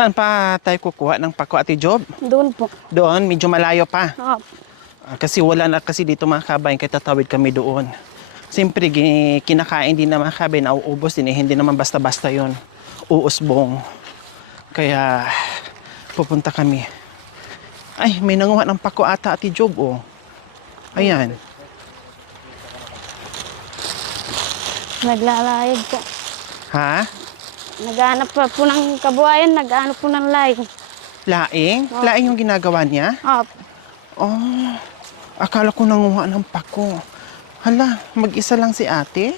Saan pa tayo kukuha ng pako, Ate Job? Doon po. Doon, medyo malayo pa. Opo. Kasi wala na kasi dito mga kabayan, kaya tatawid kami doon. Siyempre, kinakain din na mga kabayan, nauubos din eh. Hindi naman basta-basta yon, uusbong. Kaya, pupunta kami. Ay, may nanguha ng pako ata, Ate Job, oh. Ayan. Naglalayag po. Ha? Naghahanap po ng kabuhayan, naghahanap po ng laing. Laing? Opo. Laing yung ginagawa niya? Opo. Oh, akala ko nanguha ng pako. Hala, mag-isa lang si ate?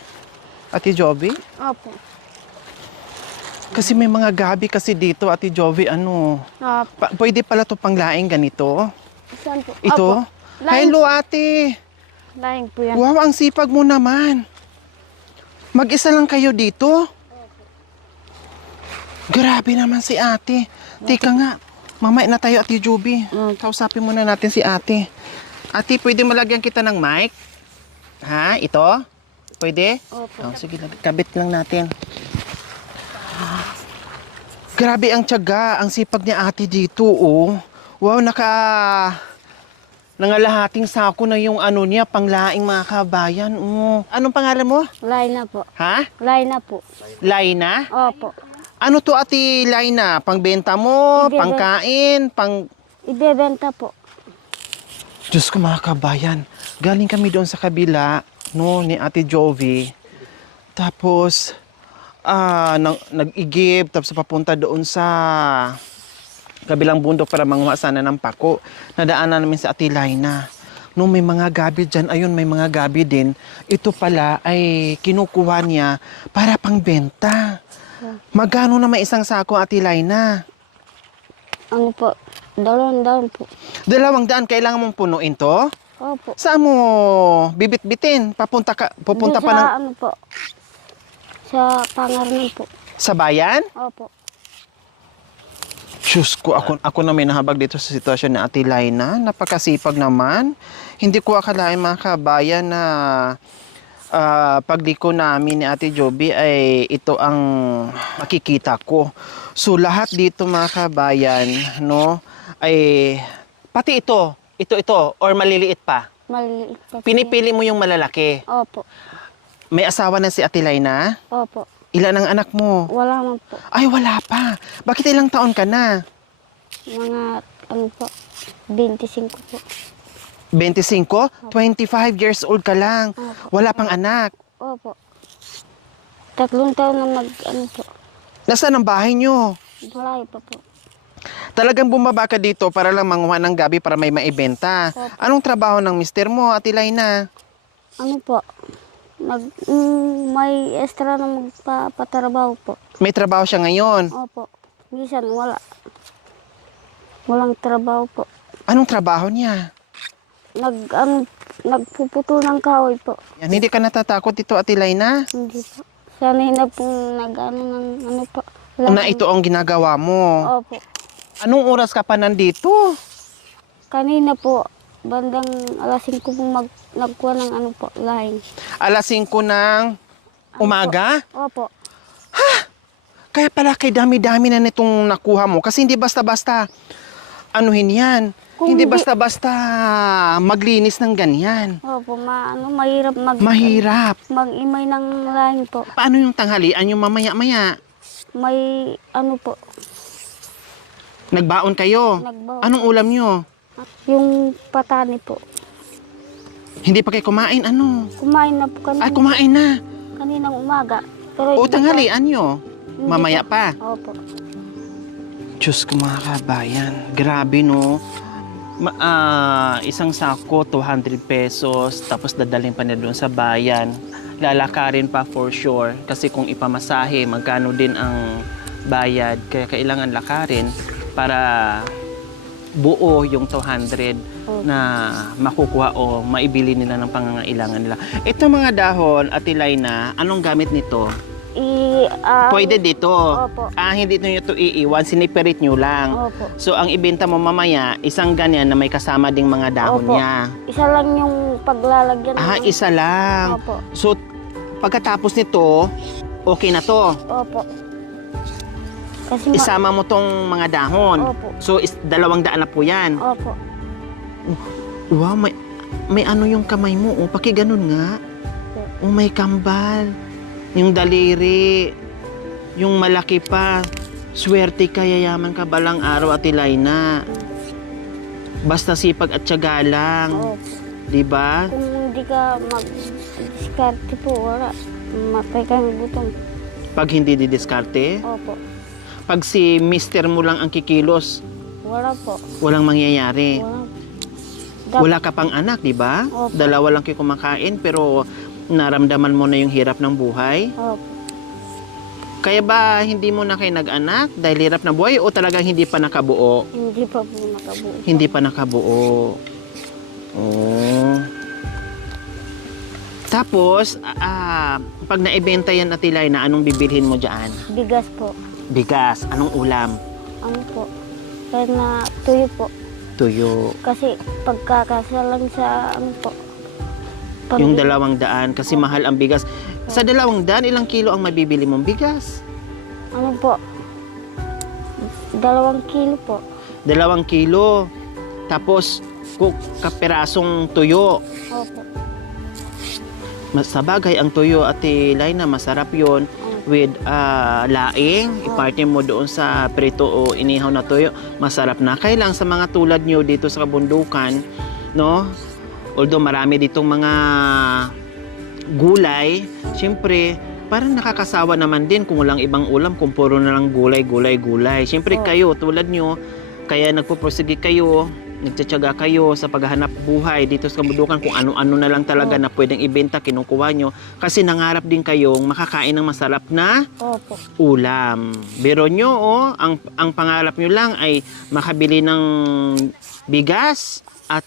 Ate Jovi? Opo. Kasi may mga gabi kasi dito, Ate Jovi, ano? Opo. Pwede pala to pang laing ganito? Saan po? Ito? Opo. Laing. Hello, ate! Laing po yan. Wow, ang sipag mo naman. Mag-isa lang kayo dito? Grabe naman si ate. Teka nga, mamaya na tayo, Ate Jovi. Kausapin muna natin si ate. Ate, pwede malagyan kita ng mic? Ha? Ito? Pwede? Opo. Oh, sige, kabit lang natin. Grabe ang tiyaga, ang sipag ni ate dito, oh. Wow, nangalahating sako na yung ano niya, panglaing mga kabayan. Oh. Anong pangalan mo? Laina po. Ha? Laina po. Laina? Opo. Ano to, Ate Laina? Pangbenta mo? Ibebenta. Pangkain? Ibebenta po. Diyos ko mga kabayan, galing kami doon sa kabila, no, ni Ate Jovi. Tapos, nag-igib, tapos papunta doon sa kabilang bundok para manguha sana ng pako. Nadaanan namin sa Ate Laina. No, may mga gabi dyan. Ayun, may mga gabi din. Ito pala ay kinukuha niya para pangbenta. Magkano na may isang sako, Ate Laina? Ano po? 200 po. 200, kailangan mong punuin to? Opo. Saan mo bibit-bitin? Pupunta Doon pa ng... sa ano po? Sa Pangarnan po. Sa bayan? Opo. Diyos ko, ako na may nahabag dito sa sitwasyon ni Ate Laina. Napakasipag naman. Hindi ko akalain mga kabayan na pagliko namin ni Ate Jovi ay ito ang makikita ko. So lahat dito mga kabayan, no, ay pati ito, or maliliit pa. Maliliit pa po. Pinipili mo yung malalaki. Opo. May asawa na si Ate Laina? Opo. Ilan ang anak mo? Wala man po. Ay, wala pa. Bakit ilang taon ka na? Mga ano po? 25 po. 25? 25 years old ka lang. Opo. Wala pang anak. Opo. 3 taon na ano po. Nasaan ang bahay nyo? Malayo pa po. Talagang bumaba ka dito para lang manguha ng gabi para may maibenta. Opo. Anong trabaho ng mister mo, Ate Laina? Ano po? May extra na magpapatrabaho po. May trabaho siya ngayon. Opo. Minsan wala. Walang trabaho po. Anong trabaho niya? Nagpuputol ng kahoy po. Yan, hindi ka natatakot dito, Ate Laina? Hindi po. Sanay na pong ng ano po. Na ito ang ginagawa mo. Opo. Anong oras ka pa nandito? Kanina po, bandang alas 5 pong nagkuha ng ano po, lahing. Alas 5 ng umaga? Opo. Kaya pala kay dami-dami na nitong nakuha mo. Kasi hindi basta-basta anuhin yan. Hindi basta-basta maglinis ng ganyan. Opo, mahirap Mahirap. mag-imay ng lahing po. Paano yung tanghalian yung mamaya-maya? May ano po, Nagbaon kayo? nagbawa. Anong ulam nyo? Yung patani po. Hindi pa kayo kumain? Ano? Kumain na po kanina. Ay, kumain na. Kaninang umaga. Pero O hindi tanghalian nyo? Hindi Mamaya pa. pa. Opo. Diyos ko mga kabayan. Grabe no. Isang sako, 200 pesos. Tapos dadalhin pa niya doon sa bayan. Lalakarin pa for sure. Kasi kung ipamasahe, magkano din ang bayad. Kaya kailangan lakarin para buo yung 200 na makukuha o maibili nila ng pangangailangan nila. Ito mga dahon, Ate Laina, anong gamit nito? Pwede dito. Opo. Hindi nyo ito iiwan, siniperit nyo lang. Opo. So, ang ibenta mo mamaya, isang ganyan na may kasama ding mga dahon Opo. niya. Isa lang yung paglalagyan. Isa lang. Opo. So, pagkatapos nito, okay na to. Opo. Kasi Isama mo tong mga dahon. Opo. So, 200 na po yan. Opo. Wow, may ano yung kamay mo. Oh, pakiganon nga. Oh, may kambal. Yung daliri. Yung malaki pa. Swerte ka, yayaman ka balang araw, Ate Laina. Basta sipag at tiyaga lang. Opo. Diba? Kung hindi ka mag-diskarte po, wala. Matay kang gutom. Pag hindi didiskarte. Opo. Pag si mister mo lang ang kikilos, Wala po. walang mangyayari. Wala. Wala ka pang anak, di ba? Opo. Dalawa lang kayo kumakain, pero naramdaman mo na yung hirap ng buhay. Opo. Kaya ba hindi mo na kayo nag-anak dahil hirap ng buhay o talagang hindi pa nakabuo? Hindi pa po nakabuo. Hindi pa nakabuo. Oh. Tapos, pag naibenta yan, Ate Laina, anong bibilhin mo dyan? Bigas po. Bigas. Anong ulam? Ano po? Kaya na tuyo po. Tuyo. Kasi pagkakasalan sa ano po. Yung pambi- 200 kasi mahal ang bigas. Sa 200, ilang kilo ang mabibili mong bigas? Ano po? 2 kilo po. 2 kilo. Tapos, kapirasong tuyo. Opo. Sa bagay, ang tuyo, Ate Laina, masarap yon with laing. Iparty mo doon sa prito o inihaw na tuyo. Masarap na. Kaya lang sa mga tulad nyo dito sa kabundukan, no? Although marami ditong mga gulay, siyempre, parang nakakasawa naman din kung walang ibang ulam, kung puro na lang gulay. Siyempre kayo, tulad nyo, kaya nagpupursige kayo, nagtsatsaga kayo sa paghahanap buhay dito sa kabundukan kung ano-ano na lang talaga na pwedeng ibenta, kinukuha nyo. Kasi nangarap din kayong makakain ng masarap na Opo. ulam. Biro nyo, ang pangarap nyo lang ay makabili ng bigas at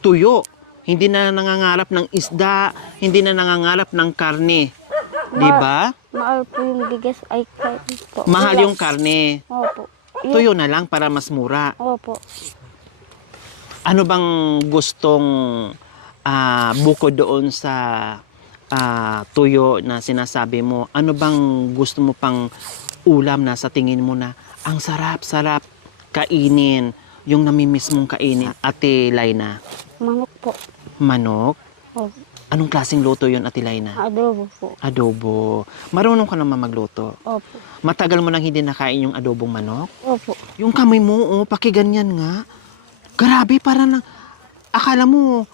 tuyo. Hindi na nangangarap ng isda, hindi na nangangarap ng karne. Di ba? Mahal po yung bigas ay kahit po. Mahal Wala. yung karne. Opo. Tuyo na lang para mas mura. Opo. Ano bang gustong bukod doon sa tuyo na sinasabi mo? Ano bang gusto mo pang ulam na sa tingin mo na ang sarap-sarap kainin, yung namimiss mong kainin, Ate Laina? Manok po. Manok? Opo. Anong klaseng luto yun, Ate Laina? Adobo po. Adobo. Marunong ka naman magluto. Opo. Matagal mo nang hindi nakain yung adobong manok? Opo. Yung kamay mo, pakiganyan nga. Grabe, parang akala mo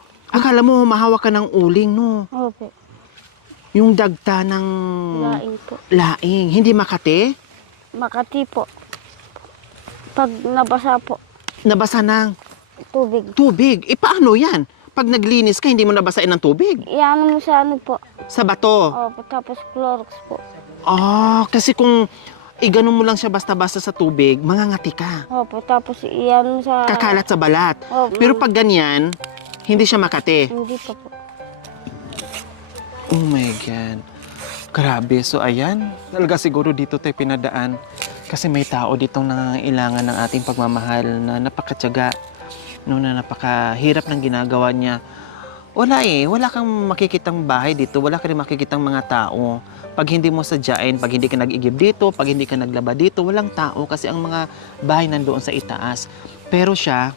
mahawak ka ng uling, no? Opo. Yung dagta ng Laing po. laing. Hindi Makati? Makati po. Pag nabasa po, Nabasa ng tubig. tubig. E paano yan? Pag naglinis ka, hindi mo nabasain ng tubig? Iyan mo sa ano po. Sa bato? Opo. Tapos Clorox po. Kasi kung iganon mo lang siya basta-basta sa tubig, mangangati ka. Opo. Tapos iyan mo sa... Kakalat sa balat. Opo. Pero pag ganyan, hindi siya Makati. Hindi pa po. Oh my God. Grabe. So, ayan. Talaga siguro dito tayo pinadaan. Kasi may tao ditong nangangailangan ng ating pagmamahal na napakatyaga. No, na napakahirap ng ginagawa niya. Wala kang makikitang bahay dito. Wala ka rin makikitang mga tao. Pag hindi mo sadyain, pag hindi ka nag-igib dito, pag hindi ka naglaba dito, walang tao kasi ang mga bahay nandoon sa itaas. Pero siya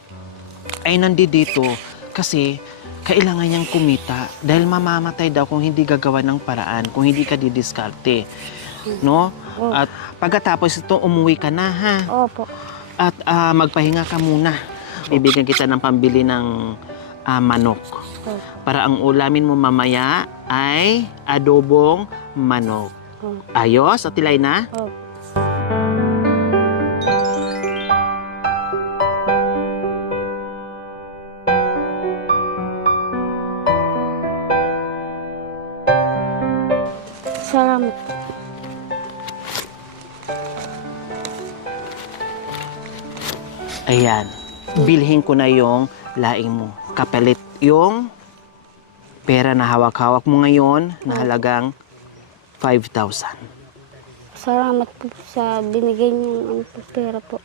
ay nandito kasi kailangan niyang kumita dahil mamamatay daw kung hindi gagawa ng paraan, kung hindi ka didiskarte. No? At pagkatapos ito, umuwi ka na, ha? Opo. At magpahinga ka muna. Bibigyan kita ng pambili ng manok. Para ang ulamin mo mamaya ay adobong manok. Ayos, Ate Laina? Opo. Salamat. Ayan. Bilhin ko na yung laing mo. Kapalit yung pera na hawak-hawak mo ngayon na halagang 5,000. Salamat po sa binigay niyong ano po, pera po.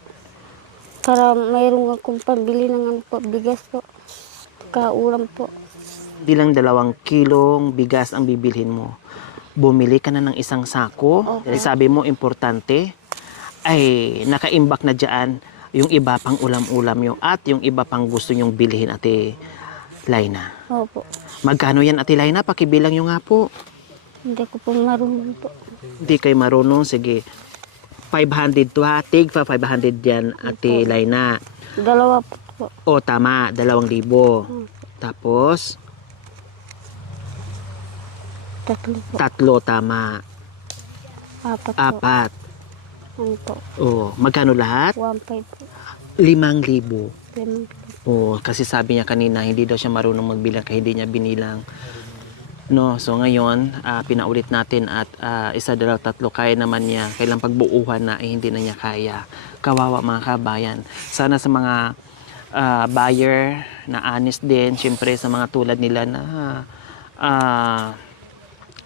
Para mayroon akong pambili ng ano po, bigas po. Kaulam po. Hindi lang 2 kilong bigas ang bibilhin mo. Bumili ka na ng isang sako. Okay. Sabi mo, importante ay nakaimbak na dyan yung iba pang ulam-ulam nyo at yung iba pang gusto nyong bilhin, Ate Laina. Opo. Magkano yan, Ate Laina? Pakibilang nyo nga po. Hindi ko po marunong po. Hindi kayo marunong. Sige. 500 to ha. Tig pa 500 yan, Ate Laina. Dalawa po. O, tama. 2,000. Tapos, Tatlo po. 3, tama. 4 po. 4. Ano po? O, magkano lahat? 1,500 po. 5,000. 5,000. O, kasi sabi niya kanina, hindi daw siya marunong magbilang kaya hindi niya binilang. No, so ngayon, pinaulit natin at 1, 2, 3, kaya naman niya. Kailang pagbuuhan na, hindi na niya kaya. Kawawa mga kabayan. Sana sa mga buyer na honest din, syempre sa mga tulad nila na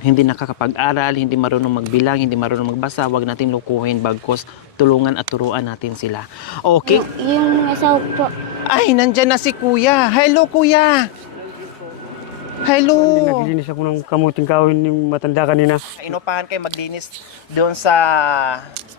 hindi nakakapag-aral, hindi marunong magbilang, hindi marunong magbasa, wag natin lukuhin, bagkos tulungan at turuan natin sila. Okay? Yung asawa po. Ay, nandyan na si Kuya. Hello, Kuya. Hello. Naglilinis ako ng kamuting kahoy yung matanda kanina. Inupahan kayo maglinis doon sa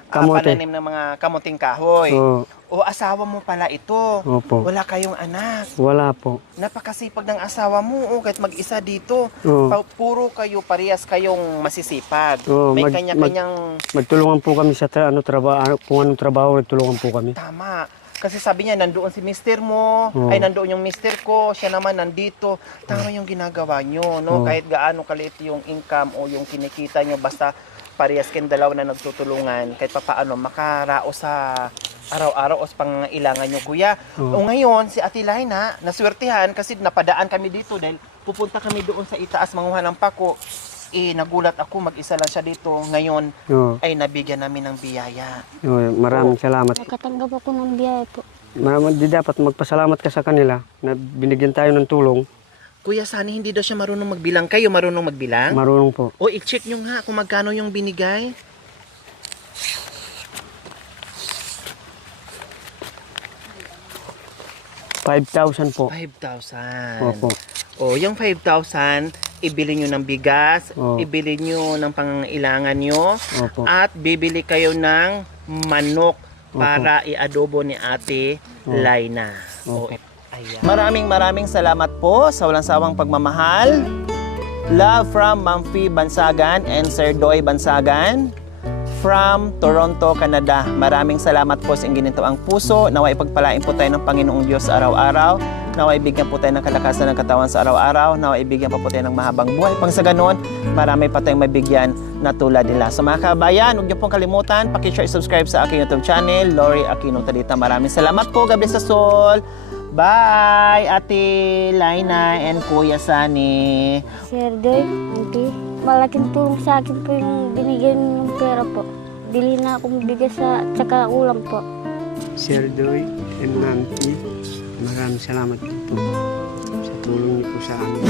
Kamote. pananim ng mga kamuting kahoy. Oo. O asawa mo pala ito. Opo. Wala kayong anak. Wala po. Napakasipag ng asawa mo. Kahit mag-isa dito. Oo. Puro kayo, parehas kayong masisipag. Oo, May mag- kanya-kanyang Magtulungan po kami sa trabaho, kung anong trabaho, nagtulungan po kami. tama. Kasi sabi niya, nandoon si mister mo, Oo. ay nandoon yung mister ko, siya naman nandito. Tama yung ginagawa nyo, no? Oo. Kahit gaano kaliit yung income o yung kinikita nyo, basta parehas kayong dalawa na nagtutulungan, kahit papaano, makaraos sa araw-araw o sa pangangailangan nyo, kuya. Oo. O ngayon, si Ate Laina, naswertihan kasi napadaan kami dito dahil pupunta kami doon sa itaas manguha ng pako. Nagulat ako, mag-isa lang siya dito. Ngayon, Oo. ay nabigyan namin ng biyaya. Oo, maraming salamat. Nakatanggap ako ng biyaya po. Di dapat magpasalamat ka sa kanila na binigyan tayo ng tulong. Kuya Sani, hindi daw siya marunong magbilang. Kayo marunong magbilang? Marunong po. O, i-check nyo nga kung magkano yung binigay. ₱5,000 po. 5,000. Opo. O, yung 5,000, ibili nyo ng bigas, Oo. ibili nyo ng pangangailangan nyo, Opo. at bibili kayo ng manok Opo. para i-adobo ni Ate Oo. Laina. Opo. Ayan. Maraming salamat po sa walang sawang pagmamahal. Love from Ma'am Fee Bansagan and Sir Doy Bansagan from Toronto, Canada. Maraming salamat po sa inyong ginito ang puso. Naway pagpalain po tayo ng Panginoong Diyos sa araw-araw. Naway bigyan po tayo ng kalakasan ng katawan sa araw-araw. Naway bigyan pa po tayo ng mahabang buhay. Pang sa ganon, marami pa tayong mabigyan na tulad nila. So mga kabayan, huwag niyo pong kalimutan, pakishare, subscribe sa aking YouTube channel, Lori Aquino Talita. Maraming salamat po. God bless us all. Bye, Ate Laina and Kuya Sani. Sir Doy, auntie, malaking tulong sa akin po yung binigay niyo ng pera po. Bili na akong bigas sa tsaka ulam po. Sir Doy and Nancy, maraming salamat po sa tulong niyo po sa amin.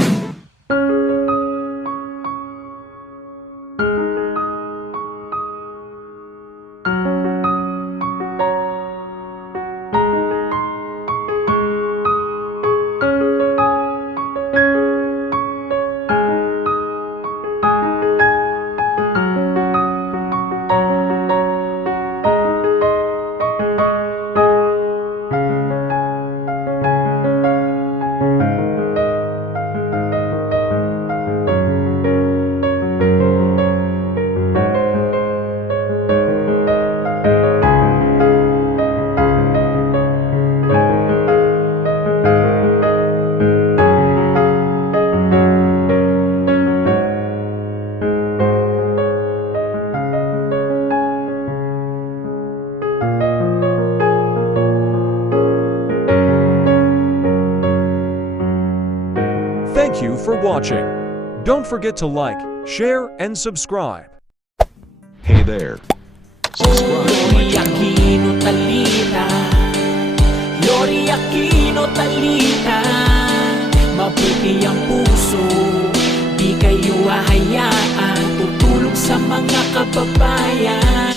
Thank you for watching. Don't forget to like, share, and subscribe. Hey there. Subscribe to my channel. Aquino Talita, Lori Aquino Talita, mabuti ang puso, di kayo hahayaan, tutulong sa mga kababayan.